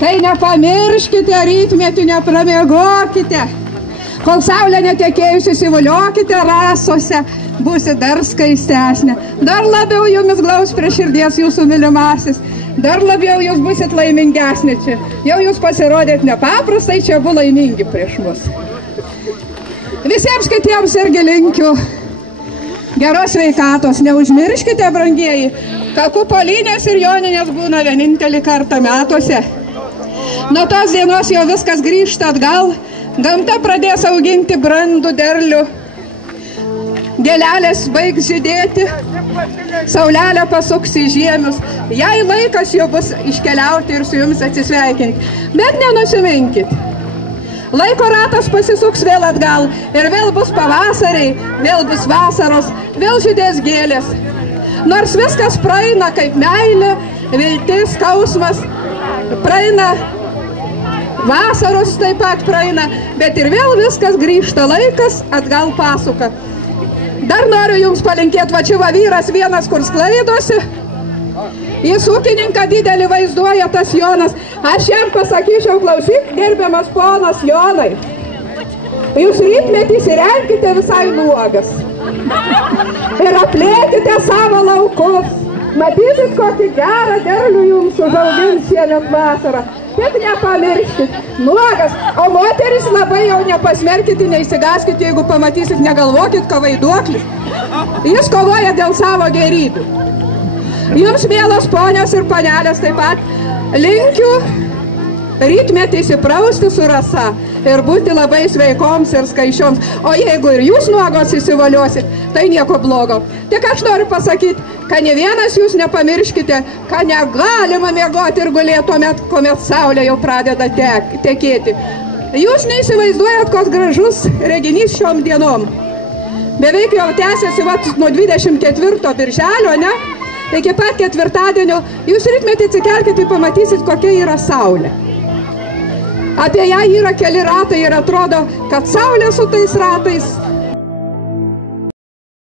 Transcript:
Tai nepamirškite rytmetį, nepramiegokite. Kol saulė netekėjusi, įsivoliokite rasose, būsi dar skaistesnė. Dar labiau jumis glaus prie širdies jūsų mylimasis. Dar labiau jūs busit laimingesnė čia. Jau jūs pasirodėt nepaprastai, čia buvo laimingi prieš mus. Visiems kitiems irgi linkiu geros sveikatos. Neužmirškite, brangieji, kad kupolinės ir joninės būna vienintelį kartą metuose. Nuo tos dienos jau viskas grįžta atgal. Gamta pradės auginti brandų derlių. Gėlelės baigs žydėti, saulelė pasuks į žiemius. Jei laikas jau bus iškeliauti ir su jumis atsisveikinti. Bet nenusiminkit. Laiko ratas pasisuks vėl atgal ir vėl bus pavasariai, vėl bus vasaros, vėl žydės gėlės. Nors viskas praeina kaip meilė, viltis, skausmas, praeina, vasaros taip pat praeina, bet ir vėl viskas grįžta, laikas atgal pasuka. Dar noriu jums palinkėti, va čia va vyras vienas, kur sklaidosi. Jis ūkininką didelį vaizduoja, tas Jonas. Aš jam pasakyčiau, klausyk, gerbiamas ponas Jonai. Jūs rytmetį įsirenkite visai nuogas. Ir aplėkite savo laukus. Matysit, kokį gerą derlių jums užaugins šiemet vasarą. Tik nepamirškit, nuogas, o moteris labai jau nepasmerkite, neįsigaskite, jeigu pamatysit, negalvokit, ką vaiduoklis. Jis kovoja dėl savo gerybių. Jums, mielos ponios ir panelės, taip pat linkiu rytmetį įsiprausti su rasa ir būti labai sveikoms ir skaičioms. O jeigu ir jūs nuogos įsivaliosit, tai nieko blogo. Tik aš noriu pasakyti, kad ne vienas jūs nepamirškite, kad negalima miegoti ir gulėti tuomet, kuomet saulė jau pradeda tekėti. Jūs neįsivaizduojat, koks gražus reginys šiom dienom. Beveik jau tęsiasi nuo 24 birželio, ne? Iki pat ketvirtadienio jūs rytmetį atsikelkite ir pamatysit, kokia yra saulė. Apie ją yra keli ratai ir atrodo, kad saulė su tais ratais